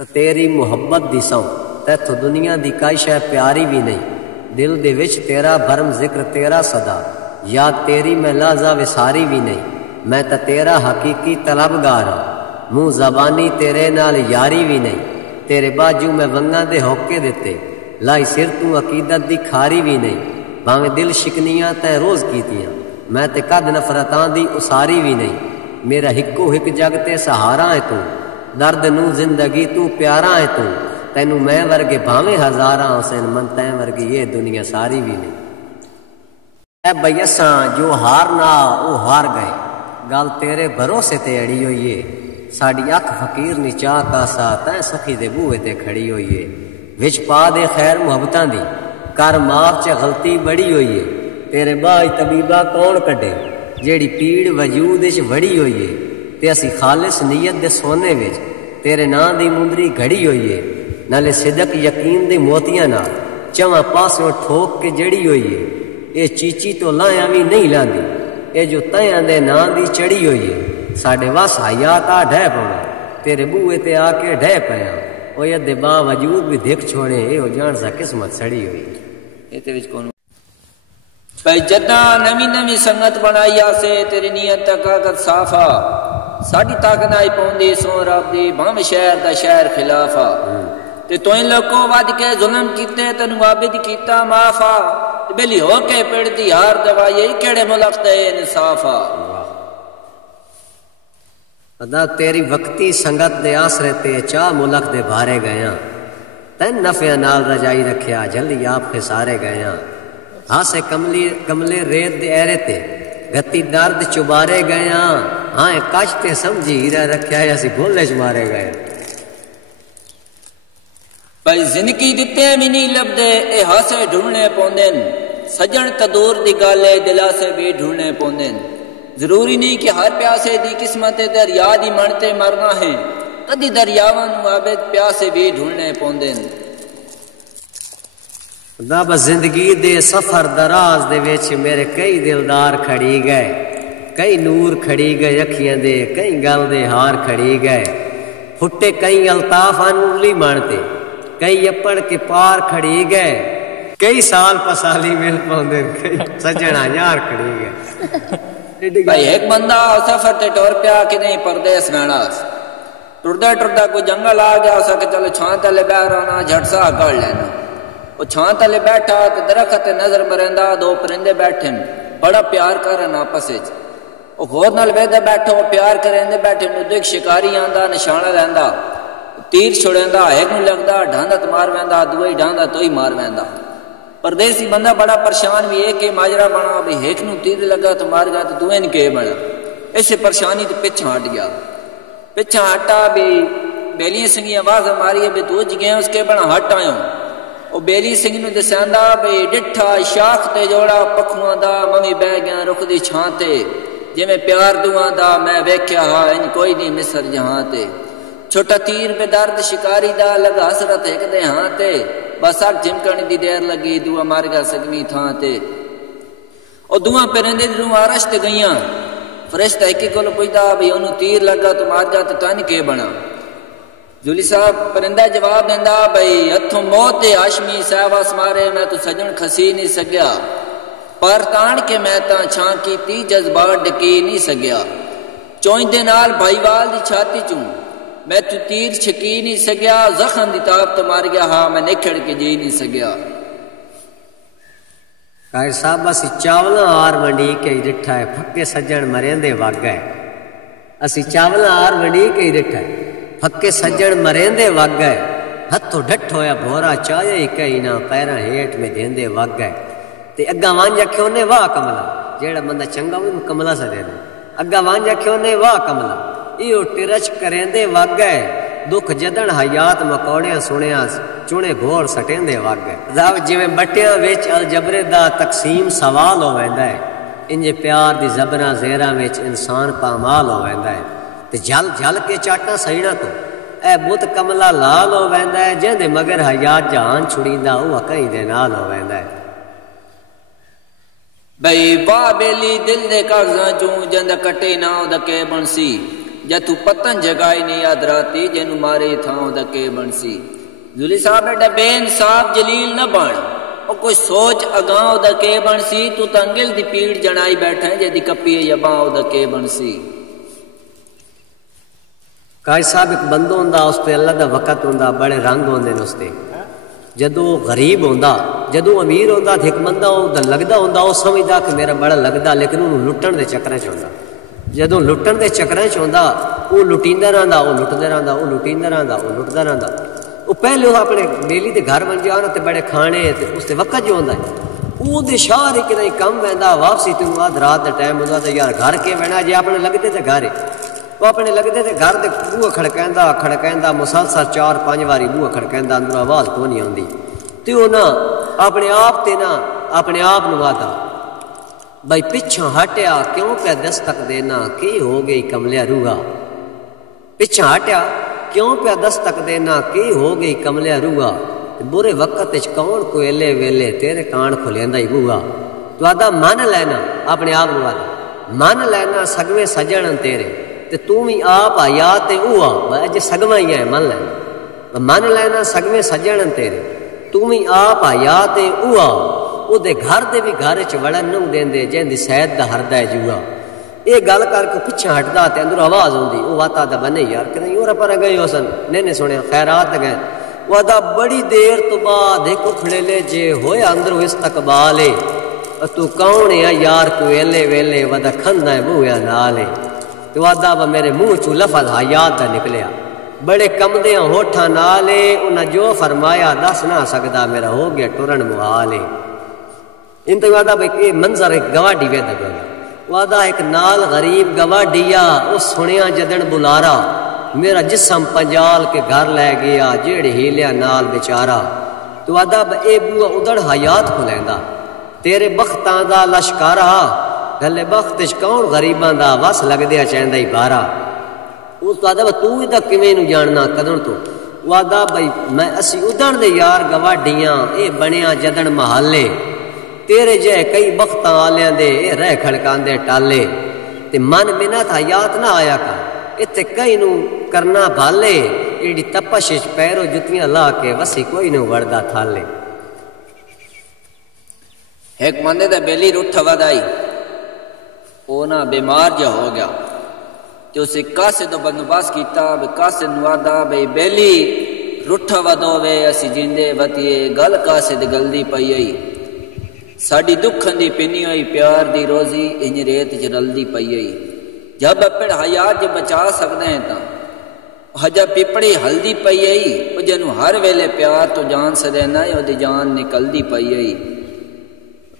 تو تیری محبت دی سو تیتھو دنیا دی کئی شے پیاری بھی نہیں، دل دے وچ تیرا بھرم ذکر تیرا صدا، یاد تیری میں لحظہ وساری بھی نہیں، میں تا تیرا حقیقی طلبگار ہاں، منہ زبانی تیرے نال یاری بھی نہیں، تیرے باجو میں ونگاں دے ہوکے دیتے، لائی سر تو عقیدت دی کھاری بھی نہیں، بھاویں دل شکنیاں تے روز کیتیاں، میں تے کد نفرتاں دی اساری بھی نہیں، میرا ہکو ہک جگ تے سہارا ہے تو، درد نو زندگی تو پیارا ہے تو، تینو میں ورگے بھاویں ہزاراں حسین من تین ورگی یہ دنیا ساری بھی نہیں۔ اے بیساں جو ہارنا او ہار گئے، گل تیرے بھروسے تے اڑی ہوئی ہے، ساڈی اکھ فقیر نی چاہ کاسا تیں سخی دے بوئے تے کھڑی ہوئی ہے، وچ پا دے خیر محبتاں دی کر معاف چ غلطی بڑی ہوئی ہے، تیرے باج طبیبہ کون کڈے جیڑی پیڑ وجود وچ وڑی ہوئی ہے، تے اسی خالص نیت دے سونے وچ تیرے ناں دی مندری گھڑی ہوئی ہے، نالے صدق یقین دے موتیاں نال چواں پاسوں ٹھوک کے جڑی ہوئی ہے، اے چیچی تو لایاں وی نہیں لاندی، اے جو تیاں دے ناں دی چڑی ہوئی ہے، ساڈے وس حیات آ ڈھہ پونا تیرے بوئے تے آ کے ڈھہ پیاں، او ید دے باوجود بھی دیکھ چھوڑے اے ہو جان سا قسمت سڑی ہوئی۔ اے تے وچ کون بھائی جداں نوی نوی سنگت بنائی آسے تیری نیت طاقت صافا، ساڈی طاقت آئی پوندی سو رب دی بھاویں شہر دا شہر خلافا، تے توئیں لوکو ود کے ظلم کیتے تینوں عابد کیتا معافا، تے بیلی ہو کے پڑ دی ہار دوائی کیڑے ملک تے انصافا۔ خدا تیری وقتی سنگت دے آسرے تے چاہ ملک دے بھارے گیاں، تین نفع نال رجائی رکھیا جلدی آپ خسارے گیاں، ہاسے کملے ریت دے ایرے تے گتی درد چبارے گیاں، ہاں کچ تے سمجھی ہیرا رکھیا ہے اسی گولے چ مارے گئے۔ بھائی زندگی دتے بھی نہیں لبدے اے ہاسے ڈھونڈنے پوندن، سجن تدور دی گالے دلا سے بھی ڈھونڈنے پوندن، ضروری نہیں کہ ہر پیاسے دی قسمت دریا دی منتے مرنا ہے، کدی دریاواں نو عابد پیاسے بھی ڈھونڈنے پوندن۔ خدا بس زندگی دے سفر دراز دے وچ میرے کئی دلدار کھڑی گئے، کئی نور کھڑی گئے اکھیاں دے، کئی گل دے ہار کھڑی گئے، پھٹے کئی الطاف انولی مانتے، کئی اپڑ کے پار کھڑی گئے، کئی سال پسالی مل پوندے، کئی سجنا یار کھڑی گئے۔ بھائی ایک بندہ سفر تے ٹور پیا کہ نہیں پردیس وینا، ٹردا ٹردا کوئی جنگل آ گیا اسا کہ چلو چھاں تلے بیٹھ رہنا جھٹ سا کر لینا، وہ چھاں تلے بیٹھا تے درخت تے نظر مریندا دو پرندے بیٹھے بڑا پیار کرن آپس وچ، وہ غور نال ویدے بیٹھو پیار کریندے بیٹھے نو دیکھ شکاری آندا نشانہ لیندا، تیر چھڑیندا ایک نو لگدا ڈھاندا تے مار ویندا، دوئی ڈھاندا توئی مار ویندا، پردیسی بندہ بڑا پریشان بھی ایک ماجرا بنا بھی ایک نو تیر لگا تو مار گیا تو دوئے کے بنا، اسے پریشانی تو پیچھا ہٹ گیا، پیچھا ہٹا بھی بیلی سنگی آواز ماری بھی تو اج گئے اس کے بنا ہٹ آئیں، وہ بیلی سنگی نو دساندا بھی ڈٹھا شاخ تے جوڑا پکھواں دا ممی بہ گیا رخ دی چھاں تے، جے میں پیار دعاں دا میں ویکھیا ہا ان کوئی نہیں مصر جہاں تے، چھوٹا تیر بے درد شکاری دا لگا حسرت ایک دے ہاں تے، بس اک جھمکنے دی دیر لگی دعا مار گیا سگمی تھاں تے، او دعا پرندے دی روح عرش تے گئیاں، فرشتہ ایک کول پوچھدا بھی اونوں تیر لگا تو مار جا تو تن کے بنا، جولی صاحب پرندہ جواب دیندا بھئی ہتھوں موت دے ہاشمی سہواس مارے میں تو سجن کھسی نہیں سگیا، پر تان کے میں تاں چھاں کیتی جذبات ڈکی نہیں سگیا، چوئیں دے نال بھائی وال دی چھاتی چوں میں تو تیر چھکی نہیں سگیا، زخم دی تاب تو مار گیا ہاں میں نکھڑ کے جی نہیں سگیا۔ قائد صاحب اسی چاولاں آر ونڈی کے ڈٹھا ہے پھکے سجن مریندے وگ گئے، اسی چاولاں آر ونڈی کے ڈٹھا ہے پھکے سجن مریندے وگ گئے، ہتھوں ڈٹھ ہویا بھورا چایا ہی کئی نہ پیراں ہیٹھ میں دیندے وگ گئے، تے اگاں وانج اکھیوں نے واہ کملا، جیڑا بندہ چنگا ہوئے کملا سا دینا، اگاں وانج اکھیوں نے واہ کملا، ایو ٹرچ کریندے وگ گئے، دکھ جدن حیات مکوڑیاں سنیاں چونے گھور سٹیندے وگ گئے، ذاو جویں بٹیاں وچ الجبرے دا تقسیم سوال ہو ویندا ہے، انجے پیار دی زبراں زیراں وچ انسان پامال ہو ویندا ہے، تے جل جل کے چاٹاں سیڑاں تو اے بت کملا لال ہو ویندا ہے، جیندے مگر حیات جہان چھڑیندا او کئی دے نال ہو ویندا ہے۔ بھئی واہ بیلی دل دے کاغذاں چوں جند کٹے نہ دا کے بنسی، جے تو پتن جگائی نہیں یاد راتی جنو مارے تھاؤں دا کے بنسی جولی صاحب بیٹا بے انصاف جلیل نہ بن او کوئی سوچ اگاں دا کے بنسی تو تنگل دی پیڑ جنائی بیٹھے جے دی کپی یباں دا کے بنسی قائد صاحب ایک بندہ ہوندا اس تے اللہ دا وقت ہوندا بڑے رنگ ہوندے نے اس تے جدو غریب ہوندا جدو امیر ہوندا تے ایک بندہ او لگدا ہوندا او سمجھدا کہ میرا بڑا لگدا لیکن اونوں لٹن دے چکراں چ ہوندا جدو لٹن دے چکراں چ ہوندا او لٹیندا رہندا او لٹدا رہندا او لٹیندا رہندا او لٹدا رہندا او پہلے او اپنے بیلی دے گھر بن جانا تے بڑے کھانے تے اس تے وقت جو ہوندا او دے شہر ایک دے کم ویندا واپسی تے بعد رات دا ٹائم ہوندا تے یار گھر کے وینا جے اپنے لگدے تے گھر وہ اپنے لگدے تے گھر دے بوہ کھڑکیندا مسلسل 4-5 واری بوہ کھڑکیندا اندر آواز کو نہیں آندی تے او نا اپنے آپ تے نا اپنے آپ نو آدا بھائی پچھوں ہٹیا کیوں پہ دستک دینا کی ہو گئی کملیا روحا پچھوں ہٹیا کیوں پہ دستک دینا کی ہو گئی کملیا روحا برے وقت کون کو ایلے ویلے تیرے کان کھلیندا ہی بوہا تو آدھا مان لینا اپنے آپ نو آدا مان لینا سگویں سجن تیرے تے تو بھی آپ آیا تے او آ اج سگواں ہی ہے مان لینا سگویں سجن تیرے تو بھی آپ آیا تے او آ او دے گھر دے بھی گھر چ وڑن نہ دیندے جیندی سید دا ہردا ہے جوا اے گل کر کے پیچھے ہٹدا تے اندر آواز ہوندی او واتا دا بنے یار کہ نہیں اور پر گئے حسن نہیں سنیا خیرات گئے ودا بڑی دیر تو بعد ایک کھڑے لے جے ہویا اندر استقبال تو کون ہے یار کو ایلے ویلے ودا کھندا ہے بویا نالے تو ودا میرے منہ چوں لفظ حیات دا نکلیا بڑے کمدیاں ہوٹھاں نالے انہاں جو فرمایا دس نہ سکدا میرا ہو گیا ٹرن محال ان تو وعدہ بھائی یہ منظر ایک گواڈی ویدا گیا وعدہ ایک نال غریب گواڈیا اس سنیا جدن بلارا میرا جسم پنجال کے گھر لے گیا جیڑے ہیلیا نال بیچارا تو وعدہ اے بوا ادڑ حیات کو لیندا تیرے بختاں دا لشکارا گلے بخت وچ کون غریباں دا وس لگدیا چیندا ہی بارا اس وعدہ تو ہی دا کیویں نو جاننا کدن تو وعدہ بھائی میں اسی ادڑ دے یار گواڈیاں اے بنیا جدن محلے تیرے جے کئی بختاں آلیاں دے رہ کھڑکاں دے ٹالے تے من بنا تھا یاد نہ آیا کا اتے کئی نو کرنا بھالے ایڈی تپش پیرو جتیاں لا کے وسی کوئی نو وڑدا تھالے ایک مندے دا بیلی رٹھ ودائی او نا بیمار جا ہو گیا تے اسے کاسے تو بندوباس کیتا بے کاسے نوادا بے بیلی رٹھ ودو وے اسی جیندے وتیے گل کاسے دے گلدی پئی آئی ساڈی دکھن دی پینی ہوئی پیار دی روزی انج ریت چ رلدی پئی آئی جب اپڑ حیات جو بچا سکدے ہیں تا حجا پپڑی ہلدی پئی آئی او جنو ہر ویلے پیار تو جان سدینا او دی جان نکلدی پئی آئی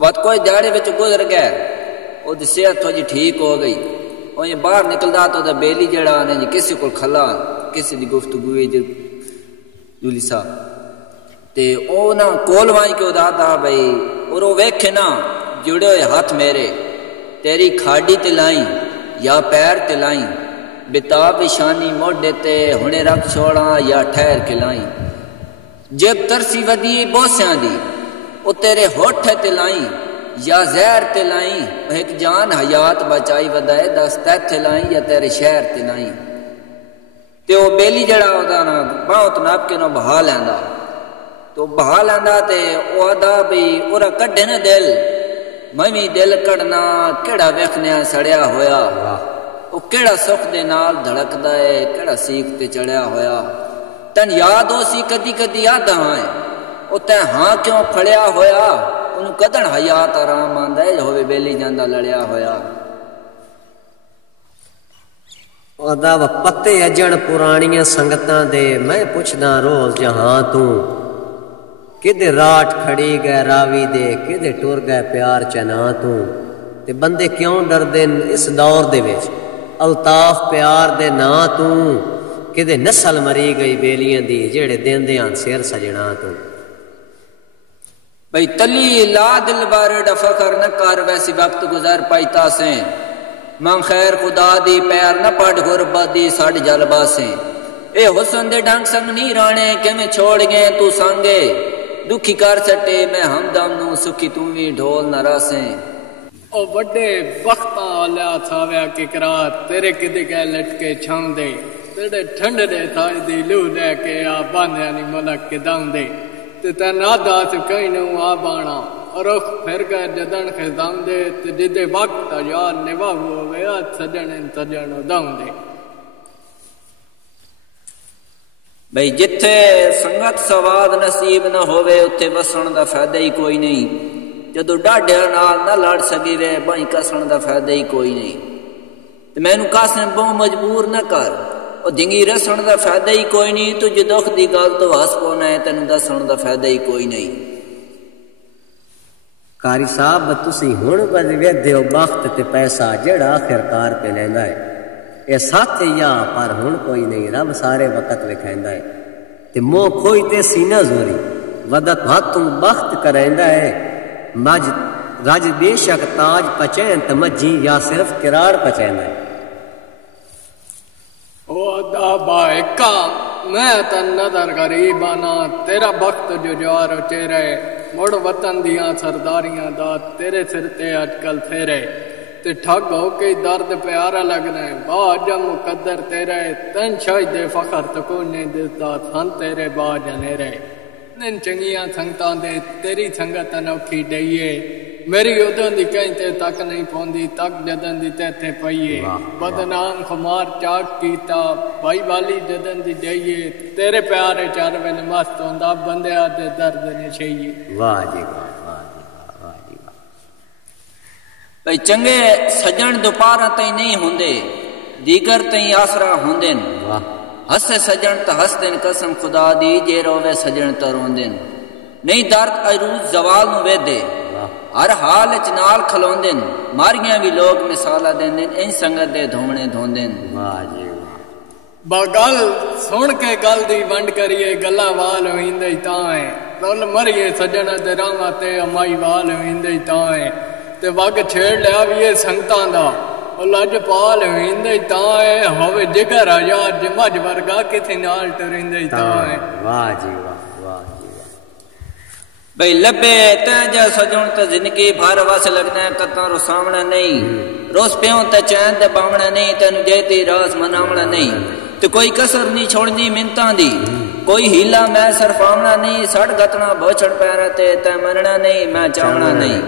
وقت کوئی دیہڑے وچ گزر گیا او دی صحت تھوڑی ٹھیک ہو گئی او یہ باہر نکلدا تو دا بیلی جڑا نے کسی کو کھلا کسی دی گفتگو جولی صاحب تے او نا کول وائی کے دادا بھائی اور وہ ویکھے نا جڑے ہوئے ہاتھ میرے تیری کھاڑی تے لائیں یا پیر تے لائیں بتاب شانی موڑ دیتے ہنے رکھ چھوڑا یا ٹھہر کے لائیں جب ترسی ودی بوسیاں دی او تیرے ہوٹھ تے لائیں یا زہر تے لائیں ایک جان حیات بچائی ودائے دس تے لائیں یا تیرے شہر تے لائیں تے او بیلی جڑا ہوتا نا باہت ناپ کے نو بہا لیندا تو بہا لیندا تے او آدھا بھی اورا کڈے نا دل میں دل کڑنا کیڑا ویکھنیا سڑیا ہویا او کیڑا سکھ دے نال دھڑکدا ہے کیڑا سیکھ تے چڑھیا ہویا تن یاد ہو سی کدی کدی آدھا ہے او تے ہاں کیوں پھڑیا ہویا انہوں کدن حیات آرام آندا ہے ہوے بیلی جاندا لڑیا ہویا آدھا وہ پتے اجن پرانیاں سنگتاں دے میں پوچھدا روز جہاں تو کدے راٹ کھڑی گئے راوی دے کدے ٹر گئے پیار چنا تو تے بندے کیوں ڈر دے اس دور دے وچ الطاف پیار دے نا تو کدے نسل مری گئی بیلیاں دی جڑے دیندیاں سیر سجنا تو بھئی تلی لا دل بارے فخر نہ کر ویسی وقت گزر پائیتا سے من خیر خدا دی پیر نہ پڑ غربت دی ساڑ جلبہ سے اے حسن دے ڈنگ سنگ نہیں رانے کہ میں چھوڑ گئے تو سانگے دکھی کر سٹے میں ہمدم نو سکھی تم بھی ڈھول نہ راسیں او بڑے بختاں والا تھاویا ککرا تیرے کدے کے لٹکے چھاؤں دے تیرے ٹھنڈ دے تھائی دی لو لے کے آ باندھے نی ملک کے داؤں دے تے تینا دات کہیں نو آ بانا رخ پھر گئے جدن کے داؤں دے تے جدے وقت یار نواہ ہوئے آ سجن سجن داؤں دے بھئی جتھے سنگت سواد نصیب نہ ہوئے اتھے وسن دا فائدہ ہی کوئی نہیں جدو ڈاڈے نال نہ لڑ سکی وے بھائی کسن دا فائدہ ہی کوئی نہیں تے مینوں کاسے بہوں مجبور نہ کر او دھنگی رسن دا فائدہ ہی کوئی نہیں تو جو دکھ دی گل تو ہس پونا ہے تینوں دسن دا فائدہ ہی کوئی نہیں قاری صاحب تسی ہن بد ویدے ہو بخت تے پیسہ جڑا آخرکار پہ لیندا ہے اے ساتھ یا پر ہن کوئی نہیں رب سارے وقت وکھیندا ہے تے مو کوئی تے سینہ زوری ودت ہاتھوں بخت کریندا ہے مج رج بے شک تاج پچین تمجی یا صرف کراڑ پچیندا ہے او دا بائکا میں تن نظر غریبانا تیرا بخت جو جوارو چہرے مڑ وطن دیاں سرداریاں دا تیرے سر تے اج کل پھیرے تے ٹھگ ہو کے درد پیارا لگنا ہے باجا مقدر تیرے تن شاید فخر تکونے دستا تھن تیرے باجنے رہے نن چنگیاں سنگتاں دے تیری سنگت انوکھی ڈئیے میری ادن دی کہیں تے تک نہیں پوندی تک جدن دی تے پئیے بدنام خمار چاک کیتا بھائی والی جدن دی ڈئیے تیرے پیارے چاروے نماز ہوندا بندے دے درد نشئیے واہ جی واہ واہ جی واہ بھئی چنگے سجن دوپارا تائیں نہیں ہوندے دیگر تائیں آسرا ہوندن ہسے سجن تا ہسدن قسم خدا دی جے روے سجن تا روندن نہیں درد عروج زوال نو ویدے ہر حال اچ نال کھلوندن ماریاں بھی لوگ مثالہ دیندن ان سنگت دے دھومنے دھوندن واہ جی بگل سن کے گل دی ونڈ کریے گلا وال ہوئندے تاں ہے رول مریے سجن دے راما تے امائی وال ہوئندے تاں ہے تے وگ چھیڑ لیا بھی سنگتاں دا لج پال ہوئندے تاں ہے ہوے جگر آیاد جمج ورگا کتھے نال ٹریندے تاں ہے واہ جی واہ جی واہ بھئی لبے تینجا سجن تے زندگی بھر وس لگنا ہے کتاں رو سامنا نہیں روز پیوں تے چین دے باونا نہیں تینو جیتی راز مناونا نہیں تے کوئی کسر نہیں چھوڑنی منتاں دی کوئی ہیلا میں صرف آونا نہیں سڑ گتنا بوچھڑ پیرا تے مننا نہیں میں چاونا نہیں